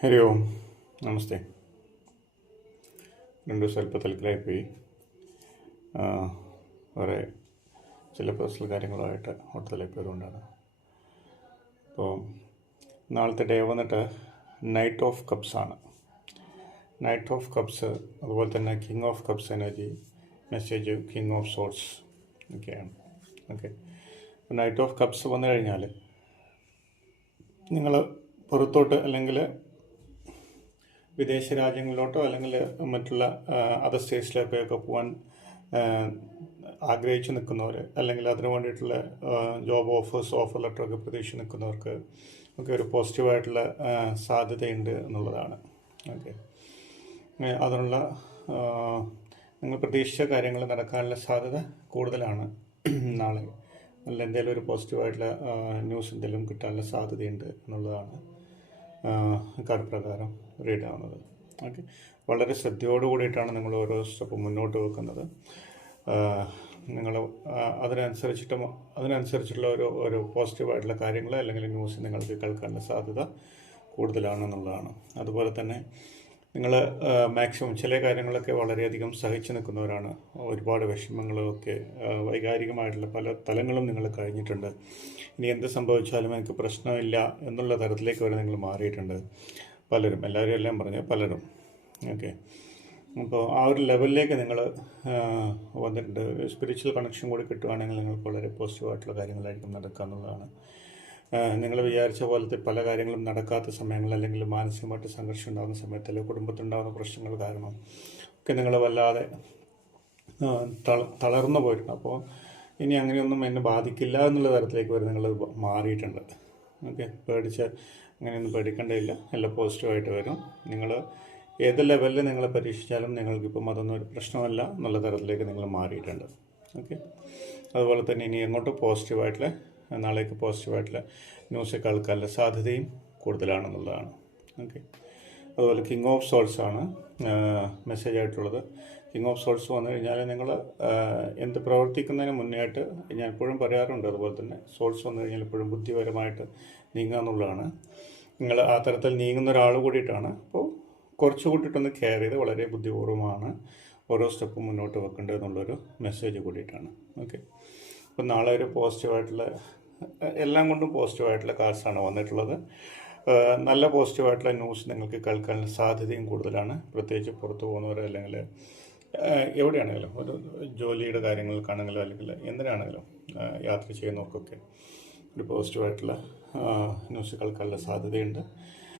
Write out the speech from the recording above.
ഹരി ഓം, നമസ്തേ. രണ്ടു ദിവസം തിരക്കിലായിപ്പോയി. വേറെ ചില പേഴ്സണൽ കാര്യങ്ങളുമായിട്ട് ഹോട്ടലിലായിപ്പോയതുകൊണ്ടാണ്. അപ്പോൾ നാളത്തെ ഡേ വന്നിട്ട് നൈറ്റ് ഓഫ് കപ്സ് ആണ്. നൈറ്റ് ഓഫ് കപ്സ്, അതുപോലെ തന്നെ king of cups energy, message king of sorts ഒക്കെയാണ്. ഓക്കെ, നൈറ്റ് ഓഫ് കപ്സ് വന്നു കഴിഞ്ഞാൽ നിങ്ങൾ പുറത്തോട്ട് അല്ലെങ്കിൽ വിദേശ രാജ്യങ്ങളിലോട്ടോ അല്ലെങ്കിൽ മറ്റുള്ള അതർ സ്റ്റേറ്റ്സിലേക്കൊക്കെ പോകാൻ ആഗ്രഹിച്ച് നിൽക്കുന്നവർ, അല്ലെങ്കിൽ അതിനു വേണ്ടിയിട്ടുള്ള ജോബ് ഓഫർ ലെറ്ററൊക്കെ പ്രതീക്ഷിച്ച് നിൽക്കുന്നവർക്ക് ഒക്കെ ഒരു പോസിറ്റീവായിട്ടുള്ള സാധ്യതയുണ്ട് എന്നുള്ളതാണ്. ഓക്കെ, അതിനുള്ള നിങ്ങൾ പ്രതീക്ഷിച്ച കാര്യങ്ങൾ നടക്കാനുള്ള സാധ്യത കൂടുതലാണ്. നാളെ നല്ല എന്തെങ്കിലും ഒരു പോസിറ്റീവായിട്ടുള്ള ന്യൂസ് എന്തെങ്കിലും കിട്ടാനുള്ള സാധ്യതയുണ്ട് എന്നുള്ളതാണ് കാർഡ് പ്രകാരം റീഡ് ആവുന്നത്. ഓക്കെ, വളരെ ശ്രദ്ധയോടു കൂടിയിട്ടാണ് നിങ്ങൾ ഓരോ സ്റ്റെപ്പ് മുന്നോട്ട് വെക്കുന്നത്. നിങ്ങൾ അതിനനുസരിച്ചുള്ള ഒരു പോസിറ്റീവായിട്ടുള്ള കാര്യങ്ങൾ അല്ലെങ്കിൽ ന്യൂസ് നിങ്ങൾക്ക് കേൾക്കാനുള്ള സാധ്യത കൂടുതലാണെന്നുള്ളതാണ്. അതുപോലെ തന്നെ നിങ്ങൾ മാക്സിമം ചില കാര്യങ്ങളൊക്കെ വളരെയധികം സഹിച്ചു നിൽക്കുന്നവരാണ്. ഒരുപാട് വിഷമങ്ങളൊക്കെ വൈകാരികമായിട്ടുള്ള പല തലങ്ങളും നിങ്ങൾ കഴിഞ്ഞിട്ടുണ്ട്. ഇനി എന്ത് സംഭവിച്ചാലും എനിക്ക് പ്രശ്നമില്ല എന്നുള്ള തരത്തിലേക്ക് വരെ നിങ്ങൾ മാറിയിട്ടുണ്ട്. പലരും, എല്ലാവരും എല്ലാം പറഞ്ഞ് പലരും. ഓക്കെ, അപ്പോൾ ആ ഒരു ലെവലിലേക്ക് നിങ്ങൾ വന്നിട്ടുണ്ട്. സ്പിരിച്വൽ കണക്ഷൻ കൂടി കിട്ടുകയാണെങ്കിൽ നിങ്ങൾക്ക് വളരെ പോസിറ്റീവായിട്ടുള്ള കാര്യങ്ങളായിരിക്കും നടക്കുക എന്നുള്ളതാണ്. നിങ്ങൾ വിചാരിച്ച പോലത്തെ പല കാര്യങ്ങളും നടക്കാത്ത സമയങ്ങൾ, അല്ലെങ്കിൽ മാനസികമായിട്ട് സംഘർഷം ഉണ്ടാകുന്ന സമയത്ത്, അല്ലെങ്കിൽ കുടുംബത്തിലുണ്ടാകുന്ന പ്രശ്നങ്ങൾ കാരണം ഒക്കെ നിങ്ങൾ വല്ലാതെ തളർന്നു പോയിട്ടുണ്ട്. അപ്പോൾ ഇനി അങ്ങനെയൊന്നും എന്നെ ബാധിക്കില്ല എന്നുള്ള തരത്തിലേക്ക് വരെ നിങ്ങൾ മാറിയിട്ടുണ്ട്. ഓക്കെ, അങ്ങനെയൊന്നും പേടിക്കേണ്ടതില്ല. എല്ലാം പോസിറ്റീവായിട്ട് വരും. നിങ്ങൾ ഏത് ലെവലിൽ നിങ്ങൾ പരീക്ഷിച്ചാലും നിങ്ങൾക്കിപ്പം അതൊന്നും ഒരു പ്രശ്നമല്ല എന്നുള്ള തരത്തിലേക്ക് നിങ്ങൾ മാറിയിട്ടുണ്ട്. ഓക്കെ, അതുപോലെ തന്നെ ഇനി എങ്ങോട്ട് പോസിറ്റീവായിട്ടുള്ള നാളേക്ക് പോസിറ്റീവായിട്ടുള്ള ന്യൂസ് കേൾക്കാനുള്ള സാധ്യതയും കൂടുതലാണെന്നുള്ളതാണ്. ഓക്കെ, അതുപോലെ കിങ് ഓഫ് സോൾസ് ആണ് മെസ്സേജ് ആയിട്ടുള്ളത്. കിങ് ഓഫ് സോൾസ് വന്നു കഴിഞ്ഞാൽ നിങ്ങൾ എന്ത് പ്രവർത്തിക്കുന്നതിന് മുന്നേ ആയിട്ട് ഞാൻ എപ്പോഴും പറയാറുണ്ട്. അതുപോലെ തന്നെ സോൾസ് വന്നു കഴിഞ്ഞാൽ എപ്പോഴും ബുദ്ധിപരമായിട്ട് നീങ്ങുക എന്നുള്ളതാണ്. നിങ്ങൾ ആ തരത്തിൽ നീങ്ങുന്ന ഒരാൾ കൂടിയിട്ടാണ്. അപ്പോൾ കുറച്ച് കൂട്ടിയിട്ടൊന്ന് കെയർ ചെയ്ത് വളരെ ബുദ്ധിപൂർവ്വമാണ് ഓരോ സ്റ്റെപ്പും മുന്നോട്ട് വെക്കേണ്ടത് എന്നുള്ളൊരു മെസ്സേജ് കൂടിയിട്ടാണ്. ഓക്കെ, അപ്പോൾ നാളെ ഒരു പോസിറ്റീവായിട്ടുള്ള, എല്ലാം കൊണ്ടും പോസിറ്റീവായിട്ടുള്ള കാർഡ്സാണ് വന്നിട്ടുള്ളത്. നല്ല പോസിറ്റീവായിട്ടുള്ള ന്യൂസ് നിങ്ങൾക്ക് കേൾക്കാനുള്ള സാധ്യതയും കൂടുതലാണ്. പ്രത്യേകിച്ച് പുറത്തു പോകുന്നവർ, അല്ലെങ്കിൽ എവിടെയാണെങ്കിലും ഒരു ജോലിയുടെ കാര്യങ്ങൾക്കാണെങ്കിലും അല്ലെങ്കിൽ എന്തിനാണെങ്കിലും യാത്ര ചെയ്യുന്നവർക്കൊക്കെ ഒരു പോസിറ്റീവായിട്ടുള്ള ന്യൂസ് കേൾക്കാനുള്ള സാധ്യതയുണ്ട്.